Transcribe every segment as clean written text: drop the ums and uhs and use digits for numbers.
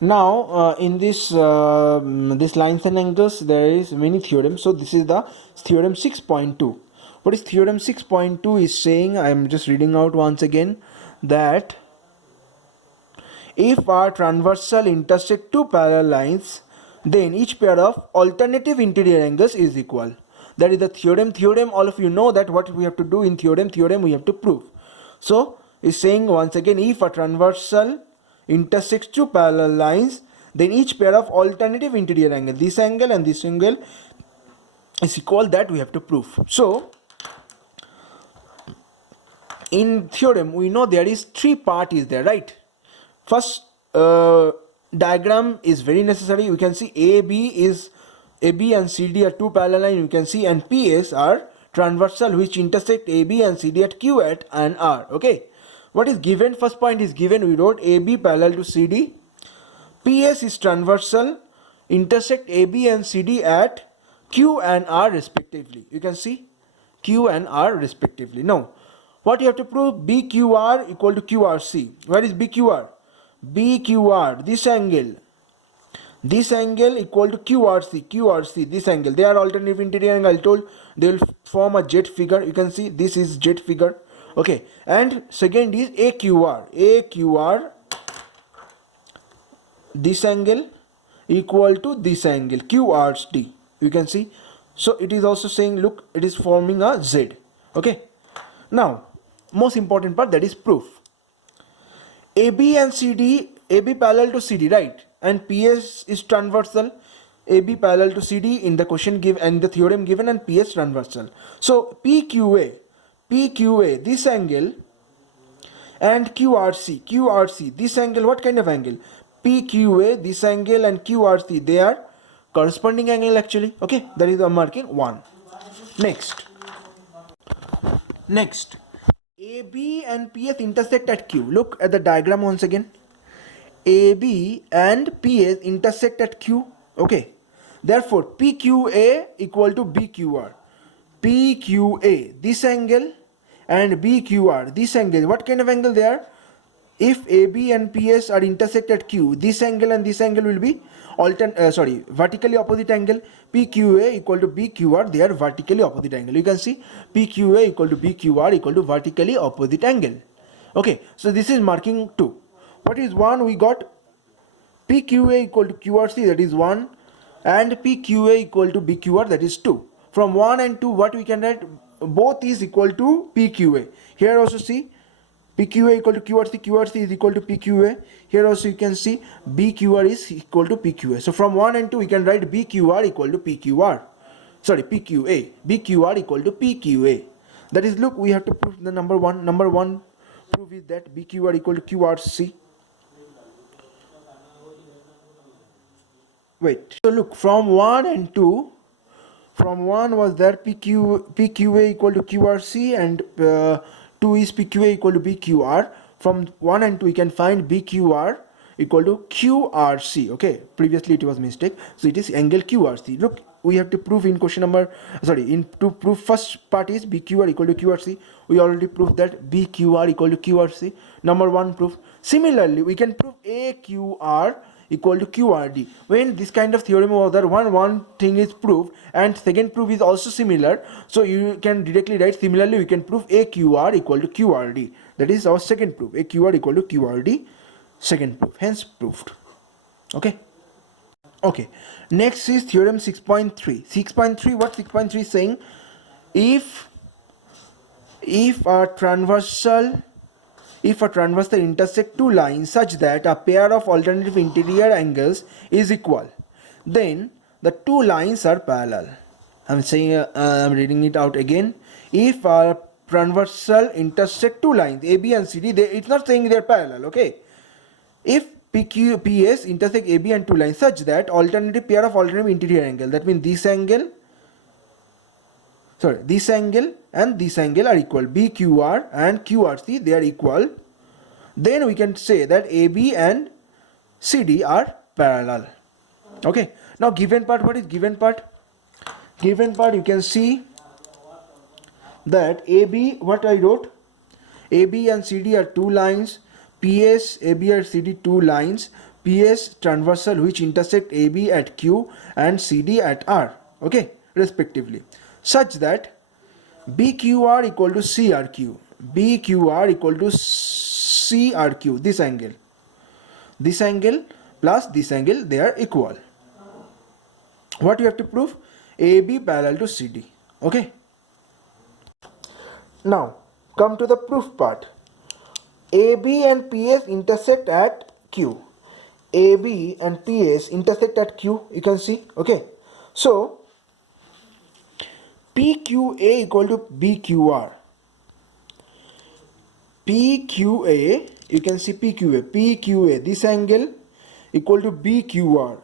Now in this this lines and angles there is many theorems. So this is the theorem 6.2. What is theorem 6.2 is saying? I am just reading out once again that if our transversal intersect two parallel lines, then each pair of alternative interior angles is equal. That is the theorem. Theorem, all of you know that what we have to do in theorem. Theorem we have to prove. So is saying once again, if a transversal intersects two parallel lines, then each pair of alternative interior angle, this angle and this angle, is equal. That we have to prove. So in theorem we know there is three part is there, right? First diagram is very necessary. We can see AB and CD are two parallel lines, you can see, and PS are transversal which intersect AB and CD at Q at and R. Okay, what is given? First point is given. We wrote AB parallel to CD, PS is transversal, intersect AB and CD at Q and R respectively. You can see Q and R respectively. Now what you have to prove? BQR equal to QRC. Where is BQR? BQR, this angle equal to QRC, this angle. They are alternative interior angle. I told they will form a jet figure. You can see this is jet figure. Okay, and second is AQR, this angle equal to this angle QRT. You can see. So it is also saying, look, it is forming a Z. Okay, now most important part, that is proof. AB and CD, AB parallel to CD, right? And PS is transversal. AB parallel to CD in the question given and the theorem given, and PS transversal. So PQA, this angle, and QRC, this angle, what kind of angle? PQA, this angle, and QRC, they are corresponding angle actually. Okay, that is the marking 1. Next. AB and PS intersect at Q. Look at the diagram once again. AB and PS intersect at Q. Okay. Therefore, PQA equal to BQR. PQA, this angle, and BQR, this angle. What kind of angle they are? If AB and PS are intersect at Q, this angle and this angle will be vertically opposite angle. PQA equal to BQR, they are vertically opposite angle. You can see PQA equal to BQR equal to vertically opposite angle. Okay, so this is marking 2. What is 1? We got PQA equal to QRC, that is 1, and PQA equal to BQR, that is 2. From 1 and 2, what we can write? Both is equal to PQA. Here also see PQA equal to QRC, QRC is equal to PQA. Here also you can see BQR is equal to PQA. So from 1 and 2 we can write BQR equal to PQR. Sorry, PQA. BQR equal to PQA. That is, look, we have to prove the number 1. Number 1 proof is that BQR equal to QRC. Wait. So look, from 1 and 2, from 1 was there PQA equal to QRC, and 2 is PQA equal to BQR. From 1 and 2 we can find BQR equal to QRC. Okay, previously it was mistake, so it is angle QRC. Look, we have to prove in question number, to prove first part is BQR equal to QRC. We already proved that BQR equal to QRC. Number 1 proof. Similarly, we can prove AQR equal to QRD. When this kind of theorem was there, one thing is proved and second proof is also similar, so you can directly write similarly we can prove AQR equal to QRD. That is our second proof. AQR equal to QRD, second proof, hence proved. Okay, next is theorem 6.3. 6.3, what 6.3 is saying? If a transversal intersect two lines such that a pair of alternative interior angles is equal, then the two lines are parallel. I'm reading it out again. If a transversal intersect two lines AB and CD, it's not saying they're parallel. Okay, if PS intersect AB and two lines such that pair of alternative interior angle, that means this angle and this angle are equal, BQR and QRC, they are equal, then we can say that AB and CD are parallel. Okay, now given part, what is given part? Given part, you can see that AB, what I wrote, AB and CD are two lines, PS, AB and CD two lines, PS transversal which intersect AB at Q and CD at R, okay, respectively, such that BQR equal to CRQ, BQR equal to CRQ, this angle plus this angle, they are equal. What you have to prove? AB parallel to CD, okay. Now come to the proof part. AB and PS intersect at Q. AB and PS intersect at Q, you can see, okay. So PQA equal to BQR. PQA, you can see PQA, this angle equal to BQR.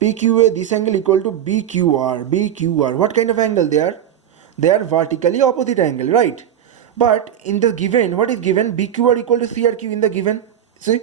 PQA, this angle equal to BQR. What kind of angle they are? They are vertically opposite angle, right? But in the given, what is given? BQR equal to CRQ in the given. See?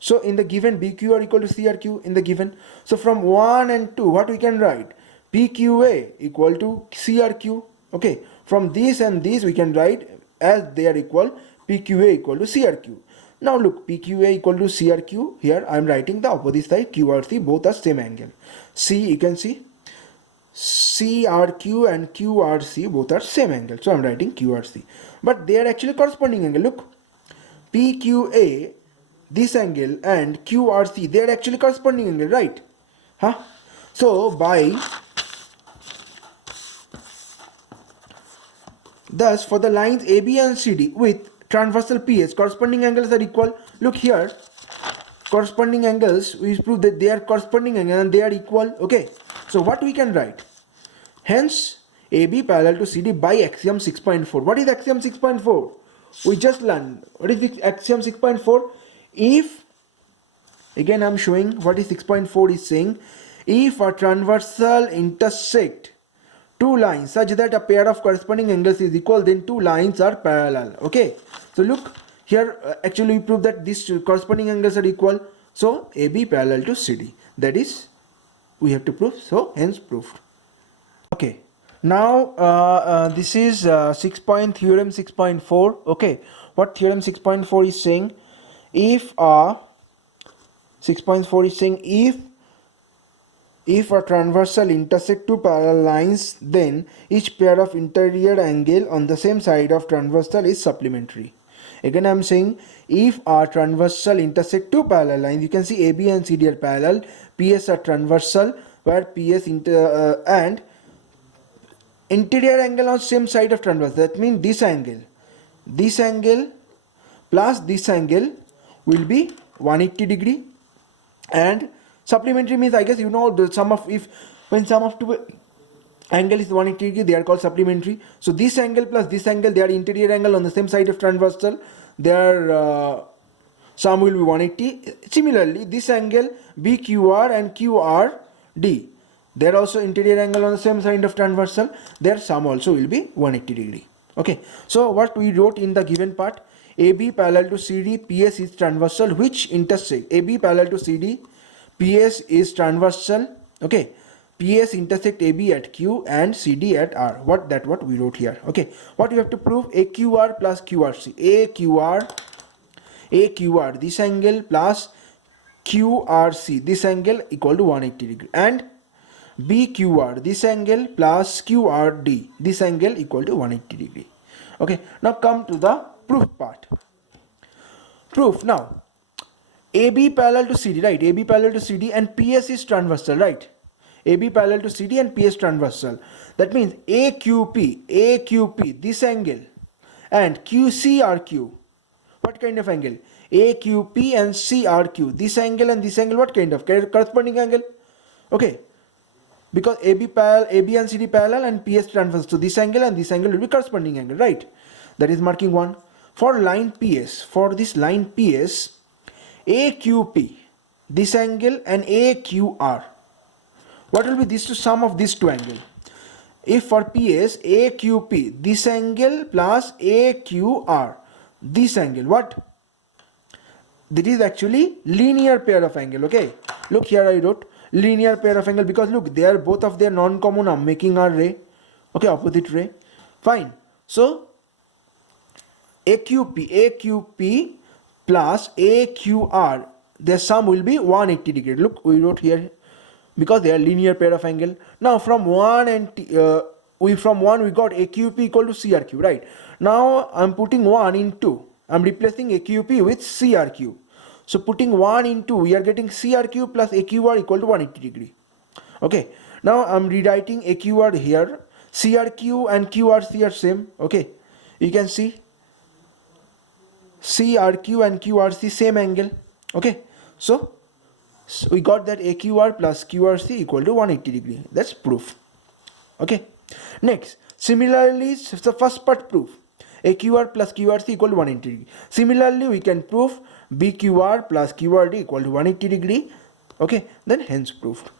So in the given, BQR equal to CRQ in the given. So from 1 and 2, what we can write? PQA equal to CRQ. Okay. From this and this we can write as they are equal, PQA equal to CRQ. Now look, PQA equal to CRQ. Here I am writing the opposite side, QRC, both are same angle. C, you can see CRQ and QRC both are same angle. So I am writing QRC. But they are actually corresponding angle. Look, PQA, this angle, and QRC, they are actually corresponding angle, right? Huh? So by thus for the lines AB and CD with transversal PS, corresponding angles are equal. Look here, corresponding angles, we prove that they are corresponding angle and they are equal, okay. So what we can write? Hence AB parallel to CD by axiom 6.4. What is axiom 6.4? We just learned. What is this axiom 6.4? If, again I am showing what is 6.4 is saying, if a transversal intersect two lines such that a pair of corresponding angles is equal, then two lines are parallel, okay. So look here, actually we prove that these corresponding angles are equal. So AB parallel to CD, that is we have to prove. So hence proved. Okay, now this is Theorem 6.4. okay, what Theorem 6.4 is saying? If 6.4 is saying if a transversal intersect two parallel lines, then each pair of interior angle on the same side of transversal is supplementary. Again I am saying, if a transversal intersect two parallel lines, you can see AB and CD are parallel, PS are transversal, where PS and interior angle on same side of transversal. That means this angle plus this angle will be 180 degree, and supplementary means, I guess you know, the sum of, if when sum of two angle is 180 degree, they are called supplementary. So this angle plus this angle, they are interior angle on the same side of transversal, their sum will be 180. Similarly, this angle BQR and QRD, they are also interior angle on the same side of transversal, their sum also will be 180 degree. Okay, so what we wrote in the given part, AB parallel to CD, PS is transversal which intersect. AB parallel to CD, PS is transversal, okay. PS intersect AB at Q and CD at R. What we wrote here, okay. What you have to prove? AQR plus QRC. AQR, this angle plus QRC, this angle equal to 180 degree, and BQR, this angle plus QRD, this angle equal to 180 degree. Okay, now come to the proof part. Proof. Now AB parallel to CD, right? AB parallel to CD and PS is transversal, right? AB parallel to CD and PS transversal. That means AQP, this angle, and QCRQ. What kind of angle? AQP and CRQ, this angle and this angle, what kind of corresponding angle? Okay, because AB and CD parallel and PS transversal, so this angle and this angle will be corresponding angle, right? That is marking 1. For line PS, for this line PS, AQP, this angle, and AQR, what will be this to sum of these two angles? If for PS, AQP, this angle plus AQR, this angle, what? This is actually linear pair of angle, okay. Look here, I wrote linear pair of angle because look, they are both of their non-common arm making a ray, okay, opposite ray. Fine. So AQP plus AQR, their sum will be 180 degree. Look, we wrote here because they are linear pair of angle. Now from 1 and from 1 we got AQP equal to CRQ, right? Now I'm putting 1 into, I'm replacing AQP with CRQ. So putting 1 into, we are getting CRQ plus AQR equal to 180 degree. Okay, now I'm rewriting AQR here. CRQ and QRC are same. Okay, you can see CRQ and QRC same angle. Okay, so we got that AQR plus QRC equal to 180 degree. That's proof. Okay, next, similarly, the first part proof, AQR plus QRC equal to 180 degree. Similarly, we can prove BQR plus QRD equal to 180 degree. Okay, then hence proved.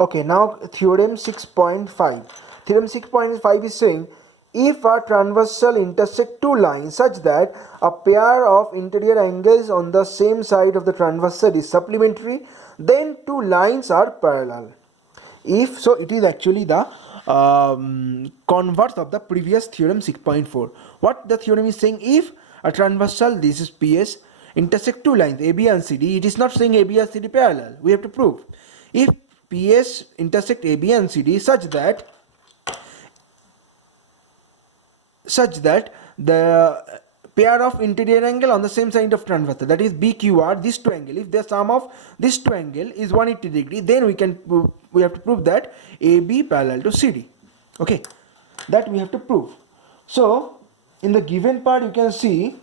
Okay, now theorem 6.5. Theorem 6.5 is saying, if a transversal intersect two lines such that a pair of interior angles on the same side of the transversal is supplementary, then two lines are parallel. If so, it is actually the converse of the previous theorem 6.4. What the theorem is saying, if a transversal, this is PS, intersect two lines AB and CD, it is not saying AB and CD parallel. We have to prove. If PS intersect AB and CD such that the pair of interior angle on the same side of transversal, that is BQR, these two angle, if the sum of these two angle is 180 degree, then we have to prove that AB parallel to CD. Okay, that we have to prove. So in the given part, you can see,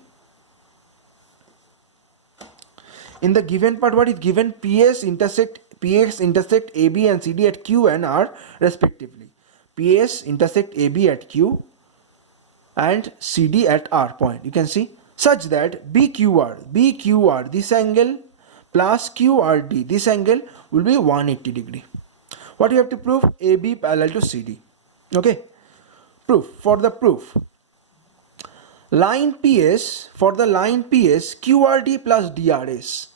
in the given part, what is given? PS intersect AB and CD at Q and R respectively. PS intersect AB at Q and CD at R point. You can see, such that BQR this angle plus QRD this angle will be 180 degree. What you have to prove? AB parallel to CD. Okay, proof. For the proof, line PS, for the line PS, QRD plus DRS,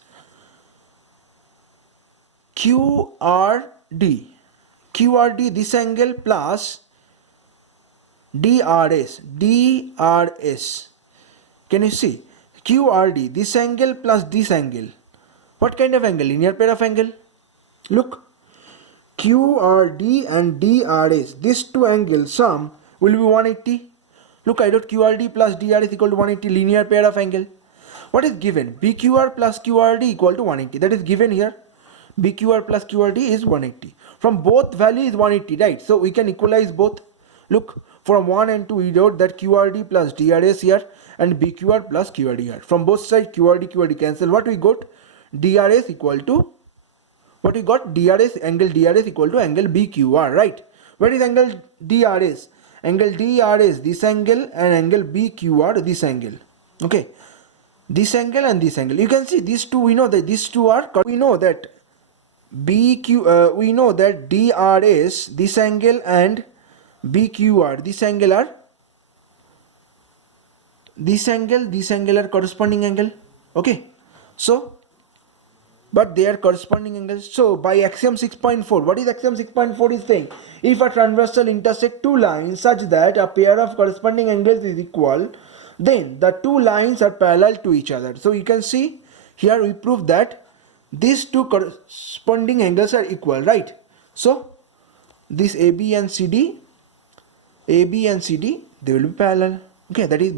QRD this angle plus DRS. Can you see? QRD this angle plus this angle. What kind of angle? Linear pair of angle. Look, QRD and DRS, these two angles sum will be 180. Look, I wrote QRD plus DRS equal to 180, linear pair of angle. What is given? BQR plus QRD equal to 180. That is given here. BQR plus QRD is 180. From both value is 180, right? So we can equalize both. Look, from 1 and 2 we wrote that QRD plus DRS here and BQR plus QRD here. From both sides QRD cancel. What we got? DRS equal to, what we got? DRS, angle DRS equal to angle BQR, right? What is angle DRS? Angle DRS this angle and angle BQR this angle. Okay, this angle and this angle. You can see these two, we know that these two are, we know that we know that DRS this angle and BQR this angle are, this angle are corresponding angle. Okay, so but they are corresponding angles. So by axiom 6.4, what is axiom 6.4 is saying? If a transversal intersect two lines such that a pair of corresponding angles is equal, then the two lines are parallel to each other. So you can see here we prove that these two corresponding angles are equal, right? So this AB and CD, they will be parallel. Okay, that is by